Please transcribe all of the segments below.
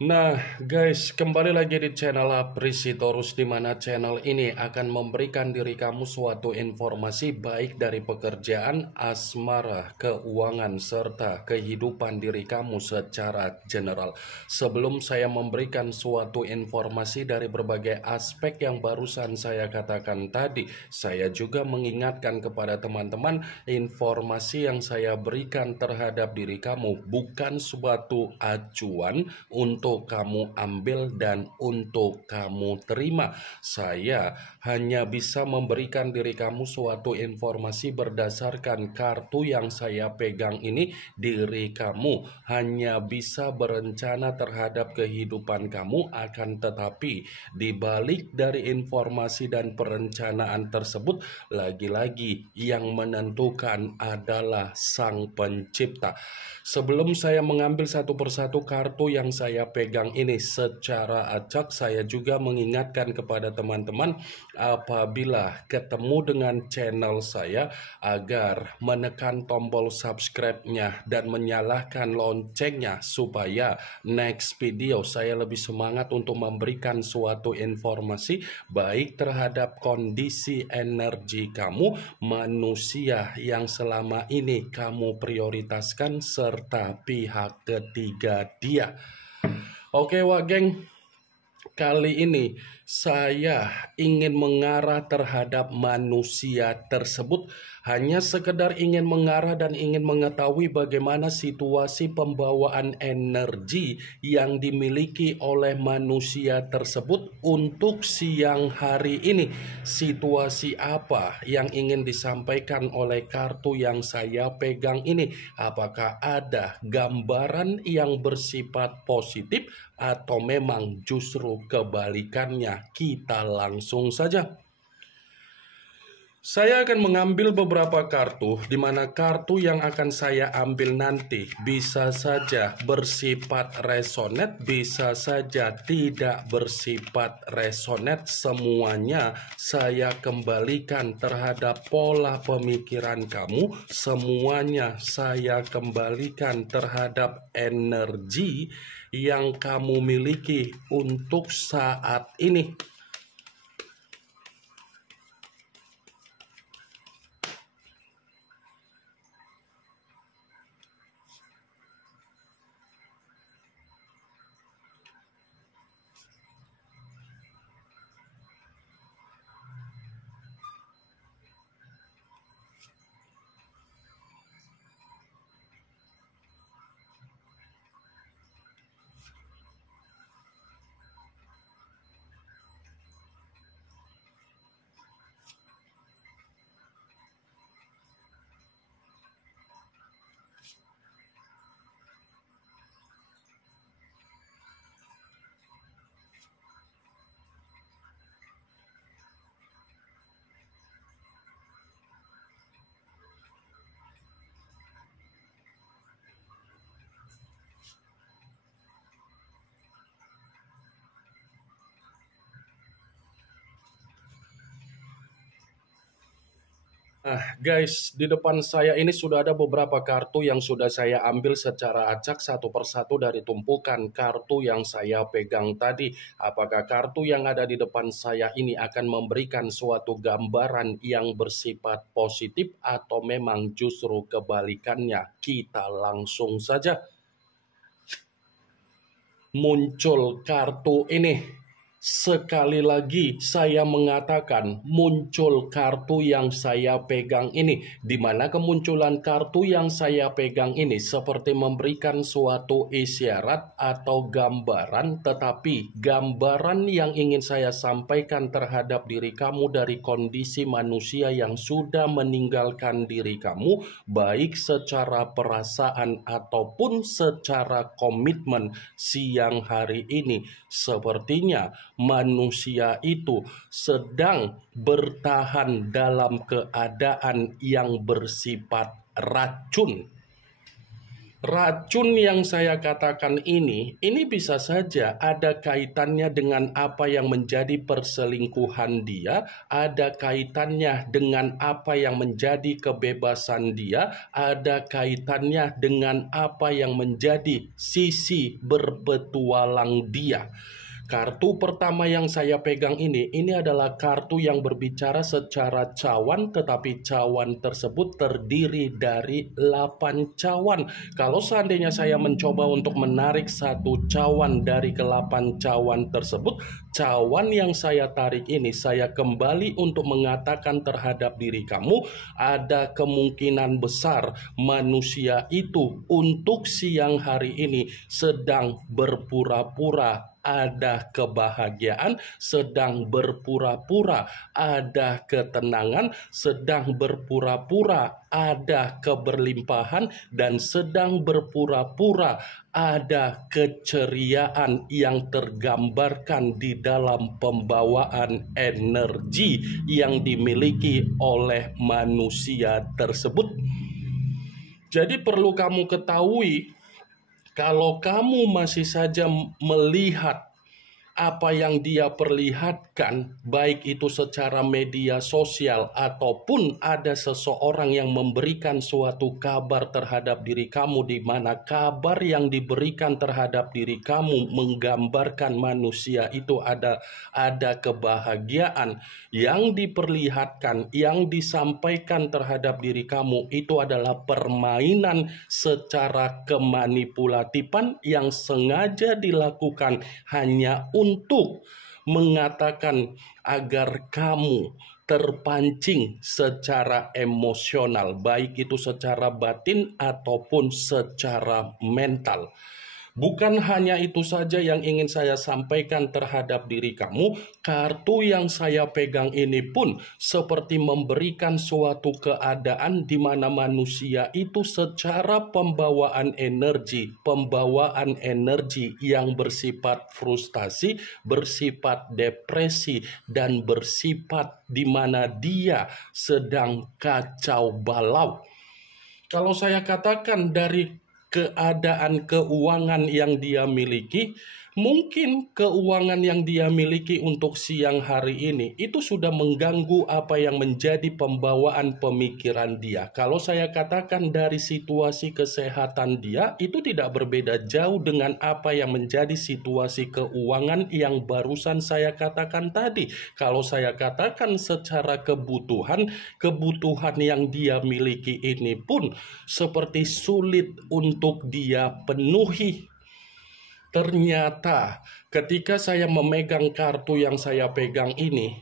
Nah, guys, kembali lagi di channel Aprisitorus, di mana channel ini akan memberikan diri kamu suatu informasi baik dari pekerjaan, asmara, keuangan, serta kehidupan diri kamu secara general. Sebelum saya memberikan suatu informasi dari berbagai aspek yang barusan saya katakan tadi, saya juga mengingatkan kepada teman-teman, informasi yang saya berikan terhadap diri kamu bukan suatu acuan untuk kamu ambil dan untuk kamu terima. Saya hanya bisa memberikan diri kamu suatu informasi berdasarkan kartu yang saya pegang ini. Diri kamu hanya bisa berencana terhadap kehidupan kamu, akan tetapi di balik dari informasi dan perencanaan tersebut, lagi-lagi yang menentukan adalah Sang Pencipta. Sebelum saya mengambil satu persatu kartu yang saya pegang ini secara acak, saya juga mengingatkan kepada teman-teman apabila ketemu dengan channel saya agar menekan tombol subscribe-nya dan menyalakan loncengnya supaya next video saya lebih semangat untuk memberikan suatu informasi baik terhadap kondisi energi kamu, manusia yang selama ini kamu prioritaskan, serta pihak ketiga dia. Oke wak geng, kali ini saya ingin mengarah terhadap manusia tersebut. Hanya sekedar ingin mengarah dan ingin mengetahui bagaimana situasi pembawaan energi yang dimiliki oleh manusia tersebut untuk siang hari ini. Situasi apa yang ingin disampaikan oleh kartu yang saya pegang ini? Apakah ada gambaran yang bersifat positif atau memang justru kebalikannya? Kita langsung saja. Saya akan mengambil beberapa kartu, di mana kartu yang akan saya ambil nanti bisa saja bersifat resonate, bisa saja tidak bersifat resonate. Semuanya saya kembalikan terhadap pola pemikiran kamu, semuanya saya kembalikan terhadap energi yang kamu miliki untuk saat ini. Nah, guys, di depan saya ini sudah ada beberapa kartu yang sudah saya ambil secara acak satu persatu dari tumpukan kartu yang saya pegang tadi. Apakah kartu yang ada di depan saya ini akan memberikan suatu gambaran yang bersifat positif atau memang justru kebalikannya? Kita langsung saja. Muncul kartu ini. Sekali lagi saya mengatakan muncul kartu yang saya pegang ini, di mana kemunculan kartu yang saya pegang ini seperti memberikan suatu isyarat atau gambaran, tetapi gambaran yang ingin saya sampaikan terhadap diri kamu dari kondisi manusia yang sudah meninggalkan diri kamu, baik secara perasaan ataupun secara komitmen siang hari ini. Sepertinya manusia itu sedang bertahan dalam keadaan yang bersifat racun. Racun yang saya katakan ini bisa saja ada kaitannya dengan apa yang menjadi perselingkuhan dia, ada kaitannya dengan apa yang menjadi kebebasan dia, ada kaitannya dengan apa yang menjadi sisi berpetualang dia. Kartu pertama yang saya pegang ini adalah kartu yang berbicara secara cawan, tetapi cawan tersebut terdiri dari 8 cawan. Kalau seandainya saya mencoba untuk menarik satu cawan dari ke-8 cawan tersebut, cawan yang saya tarik ini saya kembali untuk mengatakan terhadap diri kamu, ada kemungkinan besar manusia itu untuk siang hari ini sedang berpura-pura ada kebahagiaan, sedang berpura-pura ada ketenangan, sedang berpura-pura ada keberlimpahan, dan sedang berpura-pura ada keceriaan yang tergambarkan di dalam pembawaan energi yang dimiliki oleh manusia tersebut. Jadi perlu kamu ketahui, kalau kamu masih saja melihat apa yang dia perlihatkan, baik itu secara media sosial ataupun ada seseorang yang memberikan suatu kabar terhadap diri kamu, di mana kabar yang diberikan terhadap diri kamu menggambarkan manusia itu ada kebahagiaan, yang diperlihatkan, yang disampaikan terhadap diri kamu itu adalah permainan secara kemanipulatifan yang sengaja dilakukan hanya untuk mengatakan agar kamu terpancing secara emosional, baik itu secara batin ataupun secara mental. Bukan hanya itu saja yang ingin saya sampaikan terhadap diri kamu, kartu yang saya pegang ini pun seperti memberikan suatu keadaan di mana manusia itu secara pembawaan energi yang bersifat frustasi, bersifat depresi, dan bersifat di mana dia sedang kacau balau. Kalau saya katakan dari keadaan keuangan yang dia miliki, mungkin keuangan yang dia miliki untuk siang hari ini itu sudah mengganggu apa yang menjadi pembawaan pemikiran dia. Kalau saya katakan dari situasi kesehatan dia, itu tidak berbeda jauh dengan apa yang menjadi situasi keuangan yang barusan saya katakan tadi. Kalau saya katakan secara kebutuhan yang dia miliki ini pun seperti sulit untuk dia penuhi. Ternyata ketika saya memegang kartu yang saya pegang ini,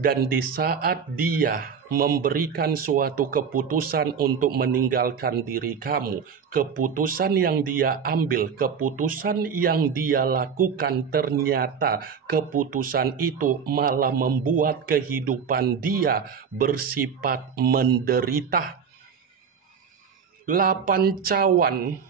dan di saat dia memberikan suatu keputusan untuk meninggalkan diri kamu, keputusan yang dia ambil, keputusan yang dia lakukan, ternyata keputusan itu malah membuat kehidupan dia bersifat menderita. 8 cawan.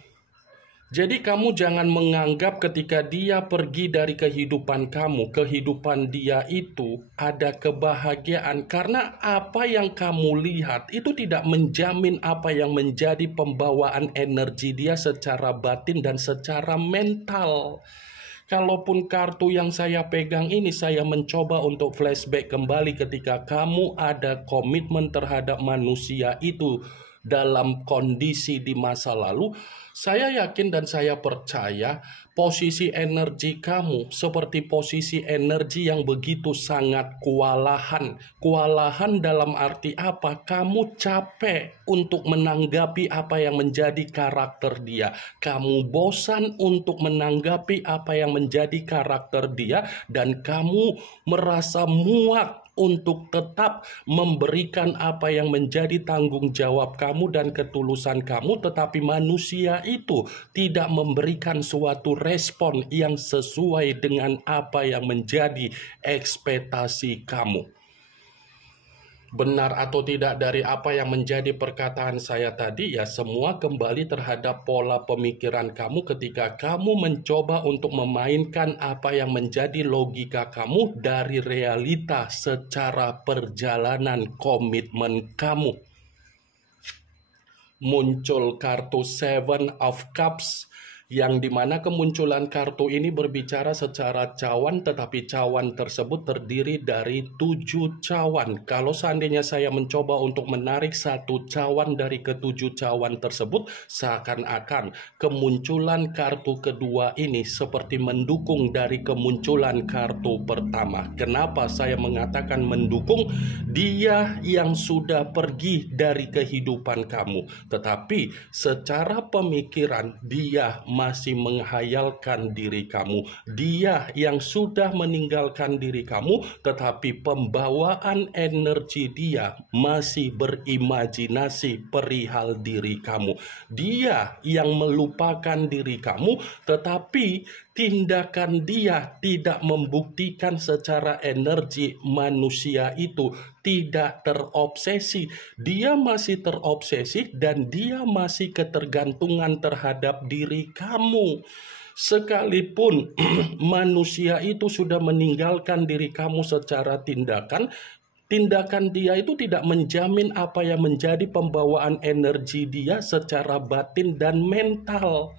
Jadi kamu jangan menganggap ketika dia pergi dari kehidupan kamu, kehidupan dia itu ada kebahagiaan. Karena apa yang kamu lihat itu tidak menjamin apa yang menjadi pembawaan energi dia secara batin dan secara mental. Kalaupun kartu yang saya pegang ini saya mencoba untuk flashback kembali ketika kamu ada komitmen terhadap manusia itu dalam kondisi di masa lalu, saya yakin dan saya percaya posisi energi kamu seperti posisi energi yang begitu sangat kewalahan. Kewalahan dalam arti apa? Kamu capek untuk menanggapi apa yang menjadi karakter dia. Kamu bosan untuk menanggapi apa yang menjadi karakter dia, dan kamu merasa muak untuk tetap memberikan apa yang menjadi tanggung jawab kamu dan ketulusan kamu, tetapi manusia itu tidak memberikan suatu respon yang sesuai dengan apa yang menjadi ekspektasi kamu. Benar atau tidak dari apa yang menjadi perkataan saya tadi, ya semua kembali terhadap pola pemikiran kamu ketika kamu mencoba untuk memainkan apa yang menjadi logika kamu dari realita secara perjalanan komitmen kamu. muncul kartu Seven of Cups, yang dimana kemunculan kartu ini berbicara secara cawan, tetapi cawan tersebut terdiri dari 7 cawan. Kalau seandainya saya mencoba untuk menarik satu cawan dari ketujuh cawan tersebut, seakan-akan kemunculan kartu kedua ini seperti mendukung dari kemunculan kartu pertama. Kenapa saya mengatakan mendukung? Dia yang sudah pergi dari kehidupan kamu, tetapi secara pemikiran dia masih menghayalkan diri kamu. Dia yang sudah meninggalkan diri kamu, tetapi pembawaan energi dia masih berimajinasi perihal diri kamu. Dia yang melupakan diri kamu, tetapi tindakan dia tidak membuktikan secara energi manusia itu tidak terobsesi. Dia masih terobsesi dan dia masih ketergantungan terhadap diri kamu. Sekalipun manusia itu sudah meninggalkan diri kamu secara tindakan, tindakan dia itu tidak menjamin apa yang menjadi pembawaan energi dia secara batin dan mental.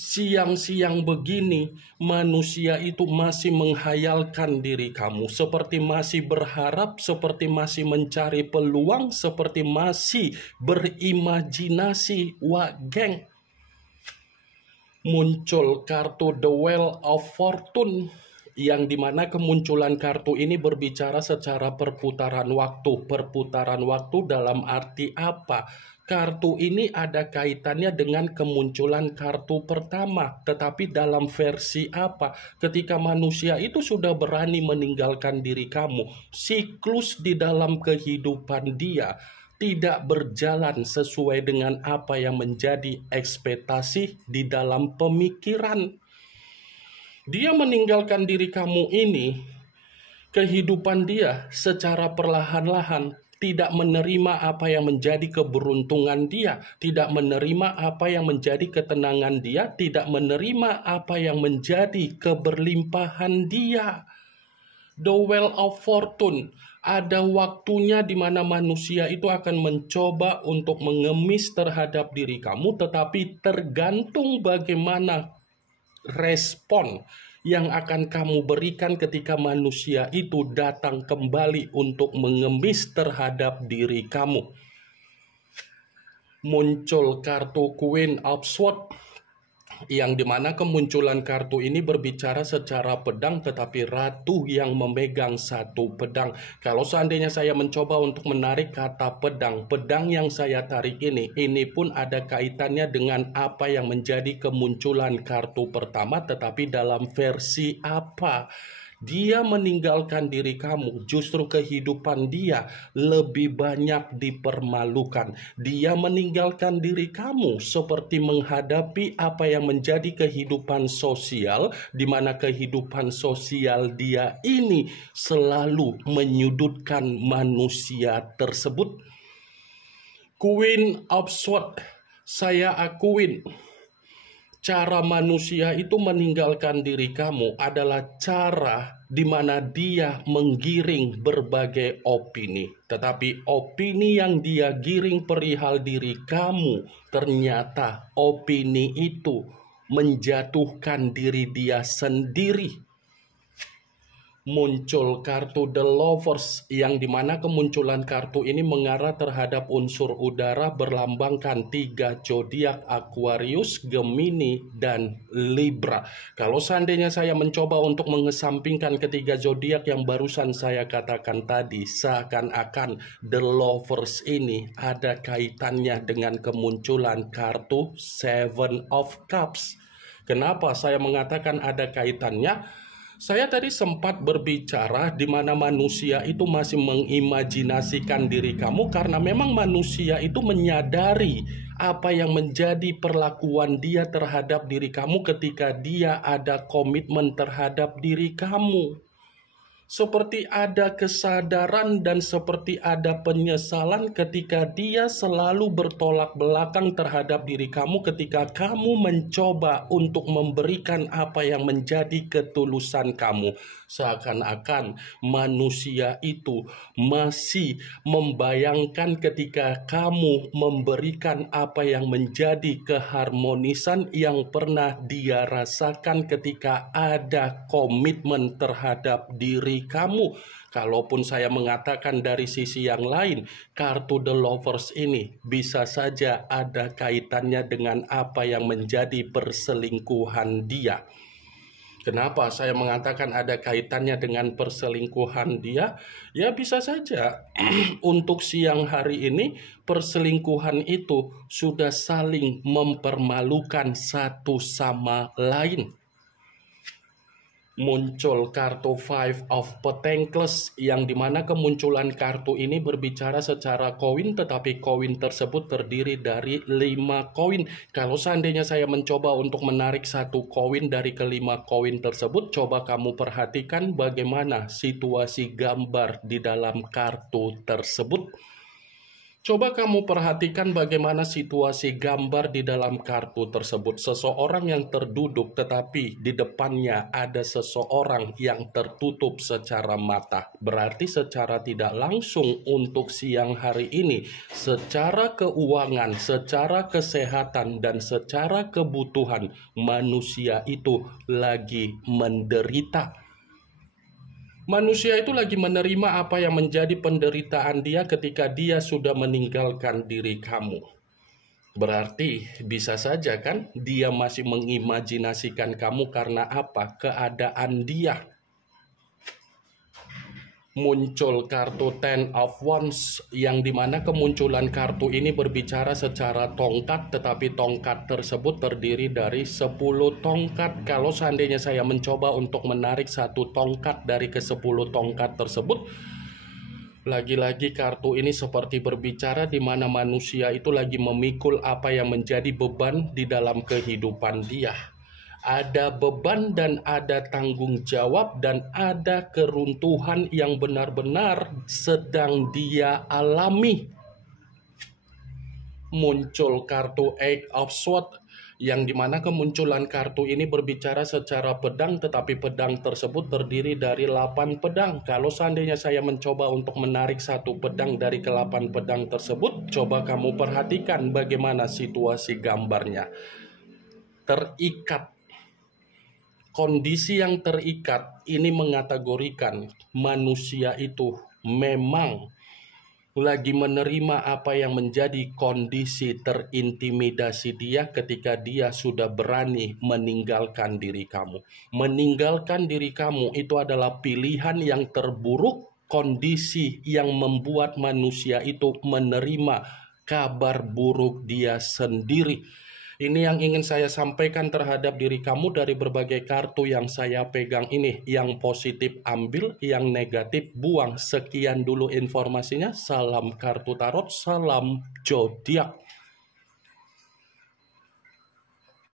Siang-siang begini, manusia itu masih menghayalkan diri kamu, seperti masih berharap, seperti masih mencari peluang, seperti masih berimajinasi. Wah, geng. Muncul kartu The Wheel of Fortune, yang dimana kemunculan kartu ini berbicara secara perputaran waktu. Perputaran waktu dalam arti apa? Kartu ini ada kaitannya dengan kemunculan kartu pertama. Tetapi dalam versi apa? Ketika manusia itu sudah berani meninggalkan diri kamu, siklus di dalam kehidupan dia tidak berjalan sesuai dengan apa yang menjadi ekspektasi di dalam pemikiran. Dia meninggalkan diri kamu ini, kehidupan dia secara perlahan-lahan tidak menerima apa yang menjadi keberuntungan dia, tidak menerima apa yang menjadi ketenangan dia, tidak menerima apa yang menjadi keberlimpahan dia. The Wheel of Fortune, ada waktunya di mana manusia itu akan mencoba untuk mengemis terhadap diri kamu, tetapi tergantung bagaimana respon yang akan kamu berikan ketika manusia itu datang kembali untuk mengemis terhadap diri kamu. Muncul kartu Queen of Swords, yang dimana kemunculan kartu ini berbicara secara pedang, tetapi ratu yang memegang satu pedang. Kalau seandainya saya mencoba untuk menarik kata pedang, pedang yang saya tarik ini pun ada kaitannya dengan apa yang menjadi kemunculan kartu pertama, tetapi dalam versi apa? Dia meninggalkan diri kamu, justru kehidupan dia lebih banyak dipermalukan. Dia meninggalkan diri kamu seperti menghadapi apa yang menjadi kehidupan sosial, di mana kehidupan sosial dia ini selalu menyudutkan manusia tersebut. Queen of Swords, saya akuin, cara manusia itu meninggalkan diri kamu adalah cara di mana dia menggiring berbagai opini. Tetapi opini yang dia giring perihal diri kamu, ternyata opini itu menjatuhkan diri dia sendiri. Muncul kartu The Lovers, yang dimana kemunculan kartu ini mengarah terhadap unsur udara, berlambangkan 3 zodiak Aquarius, Gemini, dan Libra. Kalau seandainya saya mencoba untuk mengesampingkan ketiga zodiak yang barusan saya katakan tadi, seakan-akan The Lovers ini ada kaitannya dengan kemunculan kartu Seven of Cups. Kenapa saya mengatakan ada kaitannya? Saya tadi sempat berbicara di mana manusia itu masih mengimajinasikan diri kamu, karena memang manusia itu menyadari apa yang menjadi perlakuan dia terhadap diri kamu ketika dia ada komitmen terhadap diri kamu. Seperti ada kesadaran dan seperti ada penyesalan ketika dia selalu bertolak belakang terhadap diri kamu ketika kamu mencoba untuk memberikan apa yang menjadi ketulusan kamu. Seakan-akan manusia itu masih membayangkan ketika kamu memberikan apa yang menjadi keharmonisan yang pernah dia rasakan ketika ada komitmen terhadap diri kamu. Kalaupun saya mengatakan dari sisi yang lain, kartu The Lovers ini bisa saja ada kaitannya dengan apa yang menjadi perselingkuhan dia. Kenapa saya mengatakan ada kaitannya dengan perselingkuhan dia? Ya bisa saja untuk siang hari ini perselingkuhan itu sudah saling mempermalukan satu sama lain. Muncul kartu Five of Pentacles yang dimana kemunculan kartu ini berbicara secara koin, tetapi koin tersebut terdiri dari 5 koin. Kalau seandainya saya mencoba untuk menarik satu koin dari kelima koin tersebut, coba kamu perhatikan bagaimana situasi gambar di dalam kartu tersebut. Coba kamu perhatikan bagaimana situasi gambar di dalam kartu tersebut. Seseorang yang terduduk tetapi di depannya ada seseorang yang tertutup secara mata. Berarti secara tidak langsung untuk siang hari ini, secara keuangan, secara kesehatan, dan secara kebutuhan, manusia itu lagi menderita. Manusia itu lagi menerima apa yang menjadi penderitaan dia ketika dia sudah meninggalkan diri kamu. Berarti bisa saja kan dia masih mengimajinasikan kamu karena apa? Keadaan dia. Muncul kartu Ten of Wands yang dimana kemunculan kartu ini berbicara secara tongkat, tetapi tongkat tersebut terdiri dari 10 tongkat. Kalau seandainya saya mencoba untuk menarik satu tongkat dari ke-10 tongkat tersebut, lagi-lagi kartu ini seperti berbicara di mana manusia itu lagi memikul apa yang menjadi beban di dalam kehidupan dia. Ada beban dan ada tanggung jawab dan ada keruntuhan yang benar-benar sedang dia alami. Muncul kartu Eight of Swords yang dimana kemunculan kartu ini berbicara secara pedang, tetapi pedang tersebut terdiri dari 8 pedang. Kalau seandainya saya mencoba untuk menarik satu pedang dari ke-8 pedang tersebut, coba kamu perhatikan bagaimana situasi gambarnya. Terikat. Kondisi yang terikat ini mengategorikan manusia itu memang lagi menerima apa yang menjadi kondisi terintimidasi dia ketika dia sudah berani meninggalkan diri kamu. Meninggalkan diri kamu itu adalah pilihan yang terburuk, kondisi yang membuat manusia itu menerima kabar buruk dia sendiri. Ini yang ingin saya sampaikan terhadap diri kamu dari berbagai kartu yang saya pegang ini. Yang positif ambil, yang negatif buang. Sekian dulu informasinya. Salam kartu tarot, salam zodiak.